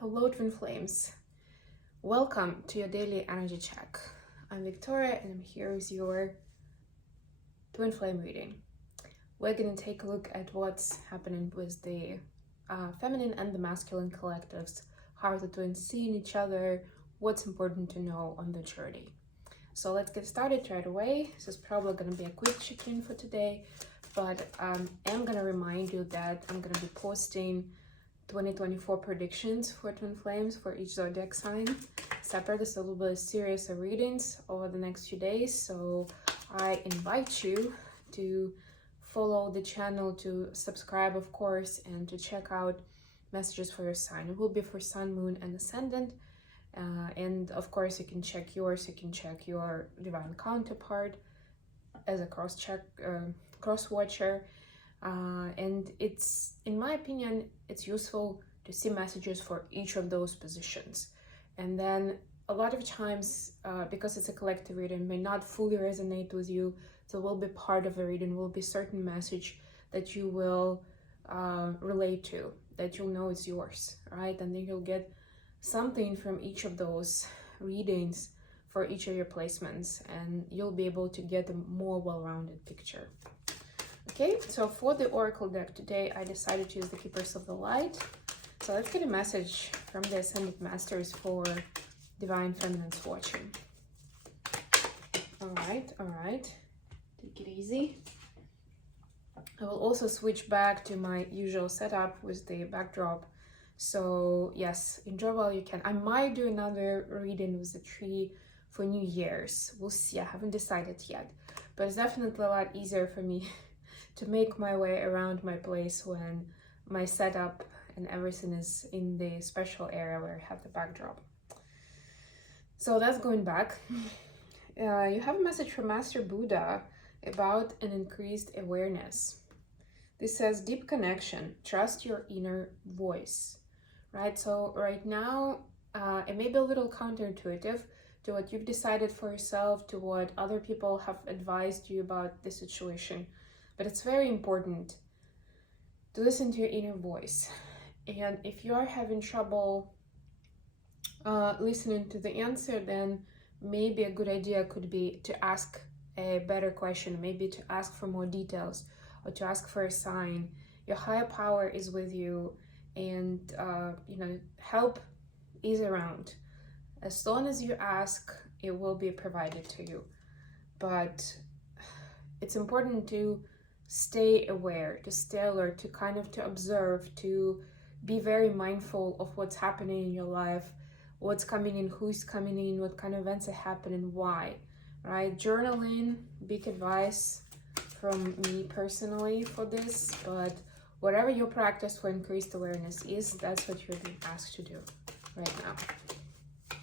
Hello, twin flames. Welcome to your daily energy check. I'm Victoria and I'm here with your twin flame reading. We're going to take a look at what's happening with the feminine and the masculine collectives, how the twins seeing each other, what's important to know on the journey. So let's get started right away. This is probably going to be a quick check-in for today, but I'm going to remind you that I'm going to be posting 2024 predictions for twin flames for each zodiac sign separate. This will be a series of readings over the next few days, so I invite you to follow the channel, to subscribe of course, and to check out messages for your sign. It will be for sun, moon, and ascendant, and of course you can check yours, you can check your divine counterpart as a cross watcher. And it's, in my opinion, it's useful to see messages for each of those positions. And then a lot of times, because it's a collective reading, may not fully resonate with you, so will be part of the reading, will be certain message that you will relate to, that you'll know is yours, right? And then you'll get something from each of those readings for each of your placements, and you'll be able to get a more well-rounded picture. Okay, so for the Oracle deck today, I decided to use the Keepers of the Light. So let's get a message from the Ascended Masters for Divine Feminines watching. All right, take it easy. I will also switch back to my usual setup with the backdrop. So yes, enjoy while you can. I might do another reading with the tree for New Year's. We'll see, I haven't decided yet. But it's definitely a lot easier for me to make my way around my place when my setup and everything is in the special area where I have the backdrop. So that's going back. You have a message from Master Buddha about an increased awareness. This says deep connection, trust your inner voice, right? So right now, it may be a little counterintuitive to what you've decided for yourself, to what other people have advised you about the situation. But it's very important to listen to your inner voice. And if you are having trouble listening to the answer, then maybe a good idea could be to ask a better question, maybe to ask for more details or to ask for a sign. Your higher power is with you, and help is around. As long as you ask, it will be provided to you. But it's important to stay aware, to stay alert, to observe, to be very mindful of what's happening in your life, what's coming in, who's coming in, what kind of events are happening, why, right? Journaling, big advice from me personally for this, but whatever your practice for increased awareness is, that's what you're being asked to do right now.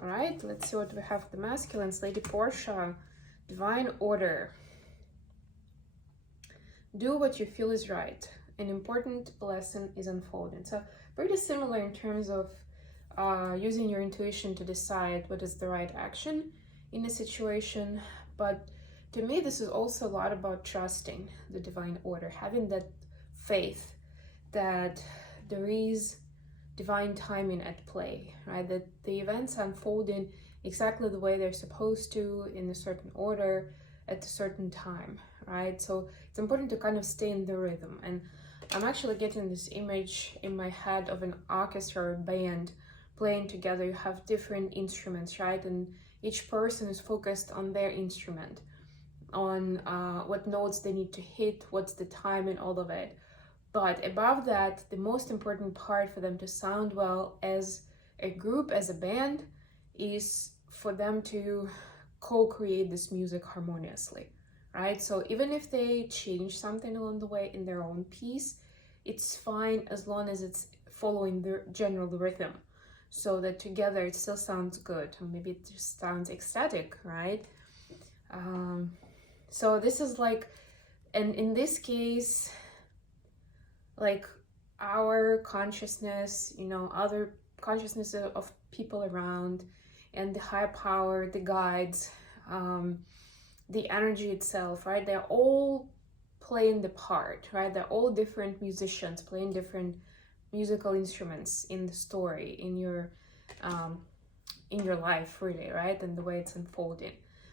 All right, let's see what we have for the masculines. Lady Portia, Divine Order. Do what you feel is right. An important lesson is unfolding. So pretty similar in terms of using your intuition to decide what is the right action in a situation. But to me, this is also a lot about trusting the divine order, having that faith that there is divine timing at play, right? That the events are unfolding exactly the way they're supposed to, in a certain order, at a certain time, right? So it's important to stay in the rhythm. And I'm actually getting this image in my head of an orchestra or band playing together. You have different instruments, right? And each person is focused on their instrument, on what notes they need to hit, what's the time, and all of it. But above that, the most important part for them to sound well as a group, as a band, is for them to co-create this music harmoniously, right? So even if they change something along the way in their own piece, it's fine as long as it's following the general rhythm, so that together it still sounds good. Or maybe it just sounds ecstatic, right? So this is like, and in this case, like our consciousness, other consciousness of people around, and the higher power, the guides, the energy itself, right? They're all playing the part, right? They're all different musicians playing different musical instruments in the story, in your life, really, right? And the way it's unfolding.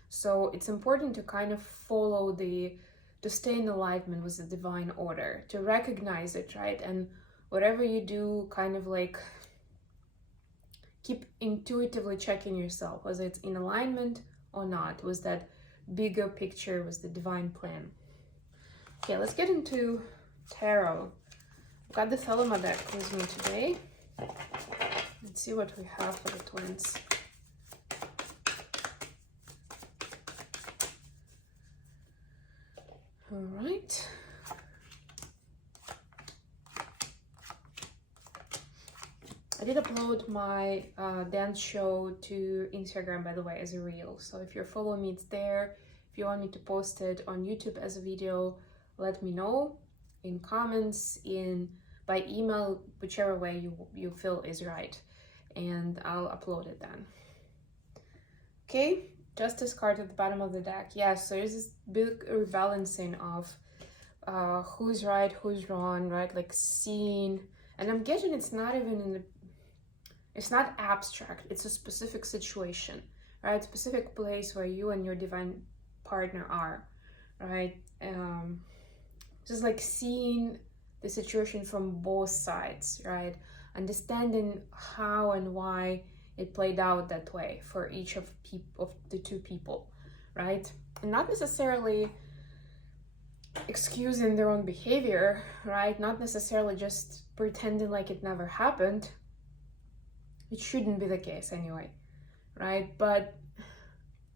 So it's important to kind of follow to stay in alignment with the divine order, to recognize it, right? And whatever you do, kind of like keep intuitively checking yourself, whether it's in alignment or not, with that bigger picture, with the divine plan. Okay, let's get into tarot. I've got the Thelema deck with me today. Let's see what we have for the twins. All right. I did upload my dance show to Instagram, by the way, as a reel. So if you're following me, it's there. If you want me to post it on YouTube as a video, let me know in comments, by email, whichever way you feel is right. And I'll upload it then. Okay, Justice card at the bottom of the deck. Yes, so there's this big rebalancing of who's right, who's wrong, right? Like seeing, and I'm getting it's not even it's not abstract, it's a specific situation, right? Specific place where you and your divine partner are, right? Just like seeing the situation from both sides, right? Understanding how and why it played out that way for each of the two people, right? And not necessarily excusing their own behavior, right? Not necessarily just pretending like it never happened. It shouldn't be the case anyway, right? But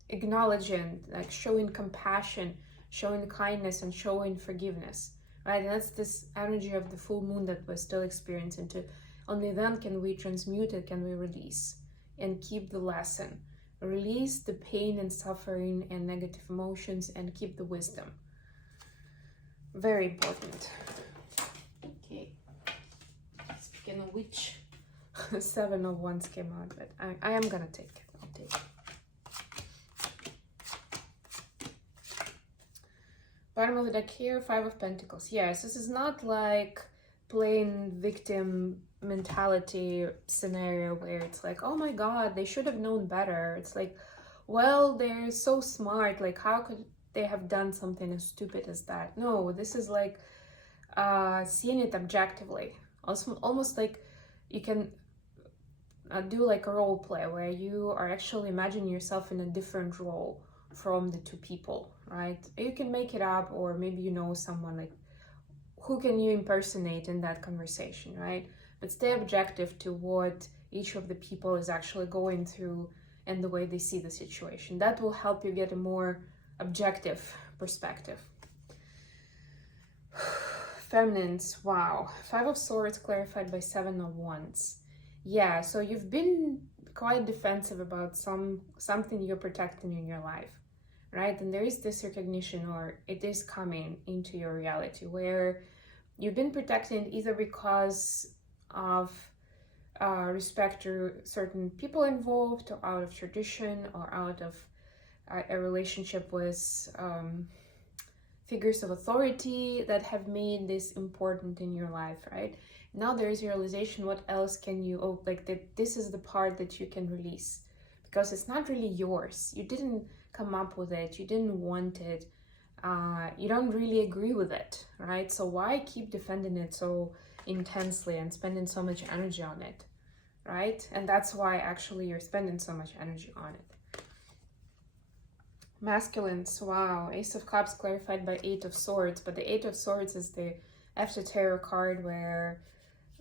acknowledging, like showing compassion, showing kindness, and showing forgiveness, right? And that's this energy of the full moon that we're still experiencing. Only then can we transmute it, can we release and keep the lesson. Release the pain and suffering and negative emotions and keep the wisdom. Very important. Okay. Speaking of which, 7 of Wands came out, but I am gonna take it. I'll take it. Bottom of the deck here, 5 of Pentacles. Yes, this is not like plain victim mentality scenario where it's like, oh my god, they should have known better. It's like, well, they're so smart, like how could they have done something as stupid as that? No, this is like seeing it objectively. Also, almost like you can do like a role play where you are actually imagining yourself in a different role from the two people, right? You can make it up, or maybe you know someone, like who can you impersonate in that conversation, right? But stay objective to what each of the people is actually going through and the way they see the situation. That will help you get a more objective perspective. Feminines, wow. 5 of Swords clarified by 7 of Wands. Yeah, so you've been quite defensive about something you're protecting in your life, right? And there is this recognition, or it is coming into your reality, where you've been protecting either because of respect to certain people involved, or out of tradition, or out of a relationship with figures of authority that have made this important in your life, right? Now there is realization, what else can you, this is the part that you can release, because it's not really yours. You didn't come up with it, you didn't want it, you don't really agree with it, right? So why keep defending it so intensely and spending so much energy on it, right? And that's why actually you're spending so much energy on it. Masculines, wow. Ace of Cups clarified by 8 of Swords, but the 8 of Swords is the after tarot card where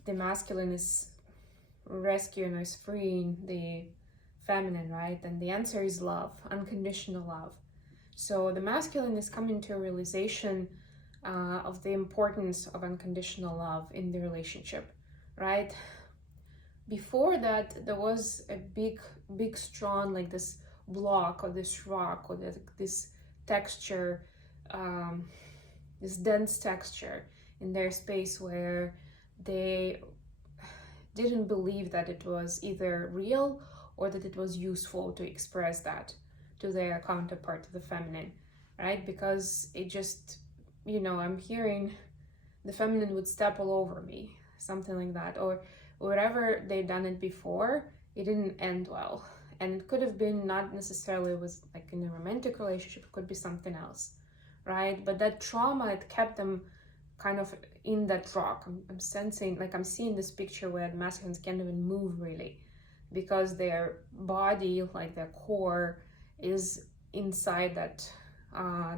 the masculine is rescuing or is freeing the feminine, right? And the answer is love, unconditional love. So the masculine is coming to a realization of the importance of unconditional love in the relationship, right? Before that, there was a big strong, like this block or this rock or this texture, this dense texture in their space where they didn't believe that it was either real or that it was useful to express that to their counterpart, to the feminine, right? Because it just, I'm hearing the feminine would step all over me, something like that, or whatever they've done it before, it didn't end well. And it could have been not necessarily was like in a romantic relationship, it could be something else, right? But that trauma, it kept them kind of in that rock. I'm sensing, like I'm seeing this picture where the masculines can't even move really, because their body, like their core, is inside that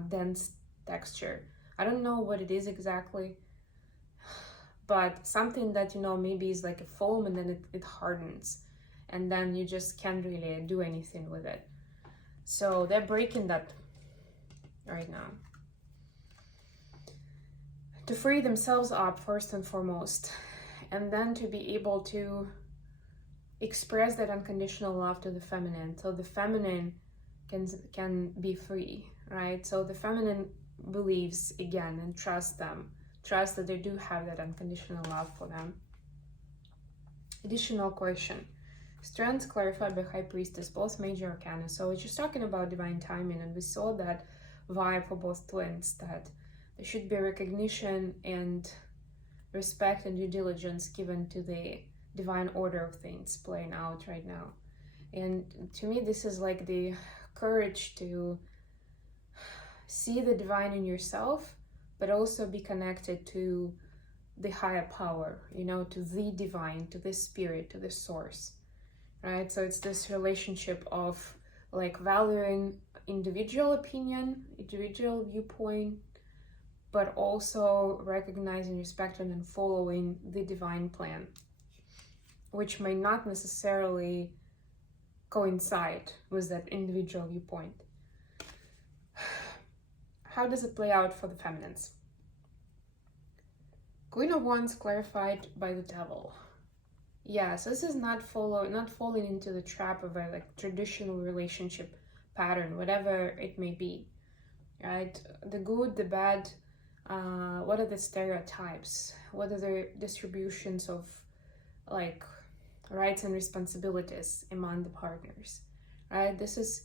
dense texture. I don't know what it is exactly, but something that, you know, maybe is like a foam and then it hardens, and then you just can't really do anything with it. So they're breaking that right now. To free themselves up first and foremost, and then to be able to express that unconditional love to the feminine, so the feminine can be free, right? So the feminine believes again and trusts them, trust that they do have that unconditional love for them. Additional question. Strengths clarified by High Priestess, both major arcana. So we're just talking about divine timing, and we saw that vibe for both twins, that there should be recognition and respect and due diligence given to the divine order of things playing out right now. And to me, this is like the courage to see the divine in yourself, but also be connected to the higher power, you know, to the divine, to the spirit, to the source, right? So it's this relationship of like valuing individual opinion, individual viewpoint, but also recognizing, respecting, and following the divine plan, which may not necessarily coincide with that individual viewpoint. How does it play out for the feminines? Queen of Wands clarified by the Devil. Yeah, so this is not falling into the trap of a like traditional relationship pattern, whatever it may be, right? The good, the bad, what are the stereotypes? What are the distributions of like rights and responsibilities among the partners, right? This is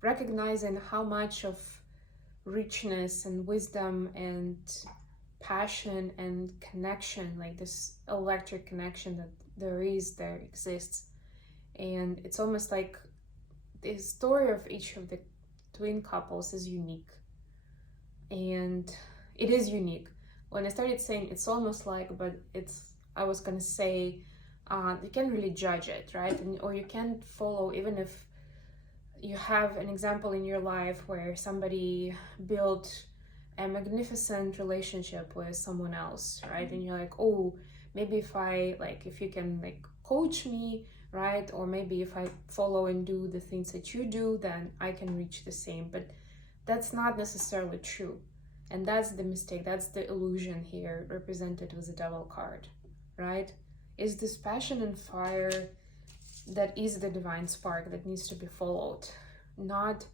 recognizing how much of richness and wisdom and passion and connection, like this electric connection that there exists. And it's almost like the story of each of the twin couples is unique. And it is unique. When I started saying it's almost like, but I was gonna say, you can't really judge it, right? Or you can't follow, even if you have an example in your life where somebody built a magnificent relationship with someone else, right? And you're like, oh, maybe if you can like coach me, right? Or maybe if I follow and do the things that you do, then I can reach the same. But that's not necessarily true. And that's the mistake, that's the illusion here represented with the Devil card, right? Is this passion and fire that is the divine spark that needs to be followed, not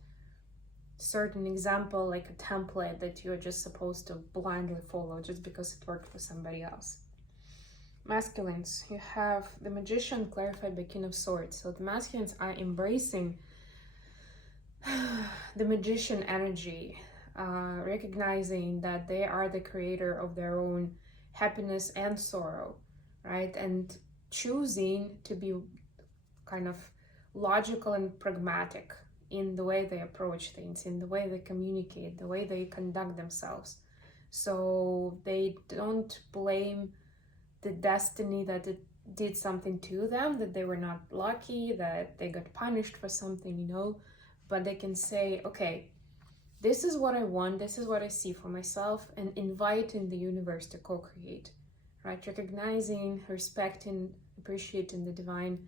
certain example like a template that you're just supposed to blindly follow just because it worked for somebody else. Masculines, you have the Magician clarified by King of Swords. So the masculines are embracing the Magician energy, recognizing that they are the creator of their own happiness and sorrow, right? And choosing to be kind of logical and pragmatic in the way they approach things, in the way they communicate, the way they conduct themselves. So they don't blame the destiny that it did something to them, that they were not lucky, that they got punished for something, you know, but they can say, okay, this is what I want, this is what I see for myself, and inviting the universe to co-create, right? Recognizing, respecting, appreciating the divine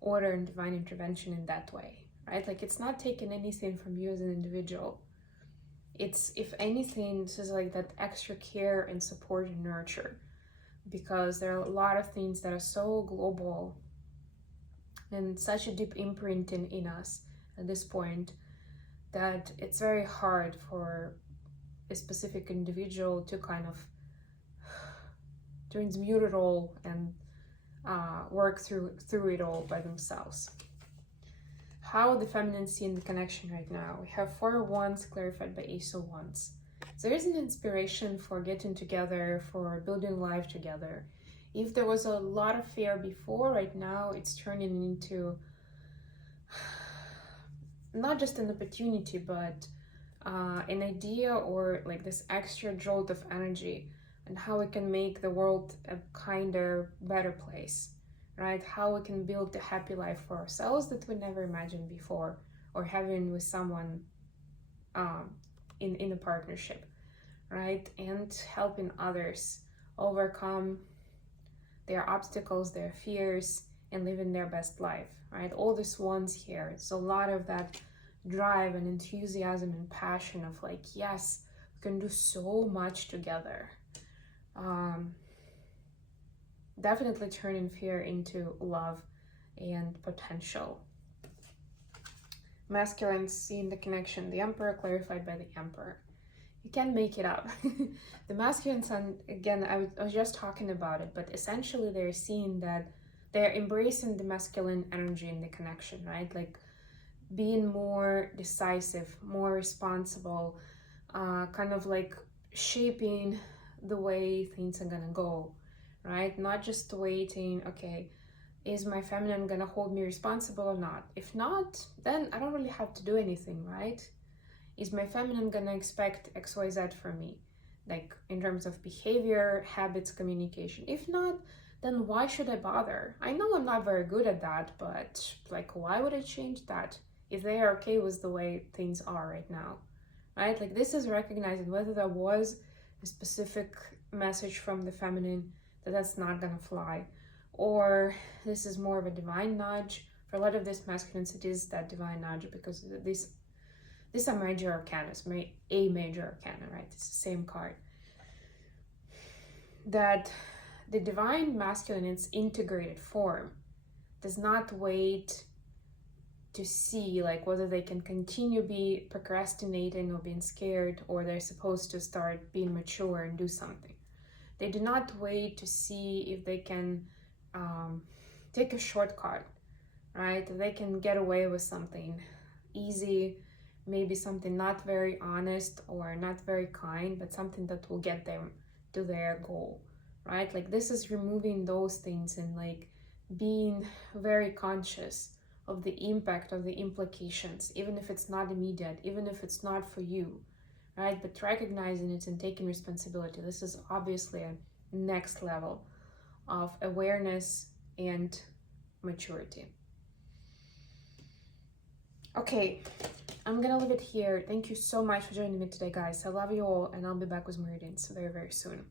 order and divine intervention in that way, right? Like it's not taking anything from you as an individual. It's, if anything, this is like that extra care and support and nurture, because there are a lot of things that are so global and such a deep imprinting in us at this point that it's very hard for a specific individual to kind of transmute it all and work through it all by themselves. How the feminine see in the connection right now? We have 4 of Wands clarified by Ace of Wands. So there is an inspiration for getting together, for building life together. If there was a lot of fear before, right now it's turning into not just an opportunity, but an idea, or like this extra jolt of energy, and how we can make the world a kinder, better place, right? How we can build a happy life for ourselves that we never imagined before, or having with someone in a partnership, right? And helping others overcome their obstacles, their fears, and living their best life, right? All these ones here. It's a lot of that drive and enthusiasm and passion of like, yes, we can do so much together. Definitely turning fear into love and potential. Masculine, seeing the connection, the Emperor clarified by the Emperor. You can't make it up. The masculine sun, again, I was just talking about it, but essentially they're seeing that they're embracing the masculine energy in the connection, right? Like being more decisive, more responsible, kind of like shaping the way things are gonna go, right? Not just waiting, okay, is my feminine gonna hold me responsible or not? If not, then I don't really have to do anything, right? Is my feminine gonna expect XYZ from me? Like in terms of behavior, habits, communication. If not, then why should I bother? I know I'm not very good at that, but like, why would I change that if they are okay with the way things are right now, right? Like this is recognizing whether there was a specific message from the feminine that's not gonna fly, or this is more of a divine nudge. For a lot of this masculines, it is that divine nudge, because these are major arcana, a major arcana, right? It's the same card. That the divine masculine in its integrated form does not wait to see like whether they can continue be procrastinating or being scared, or they're supposed to start being mature and do something. They do not wait to see if they can take a shortcut, right? They can get away with something easy, maybe something not very honest or not very kind, but something that will get them to their goal, right? Like this is removing those things and like being very conscious of the impact, of the implications, even if it's not immediate, even if it's not for you, right? But recognizing it and taking responsibility. This is obviously a next level of awareness and maturity. Okay, I'm gonna leave it here. Thank you so much for joining me today, guys. I love you all, and I'll be back with more readings very, very soon.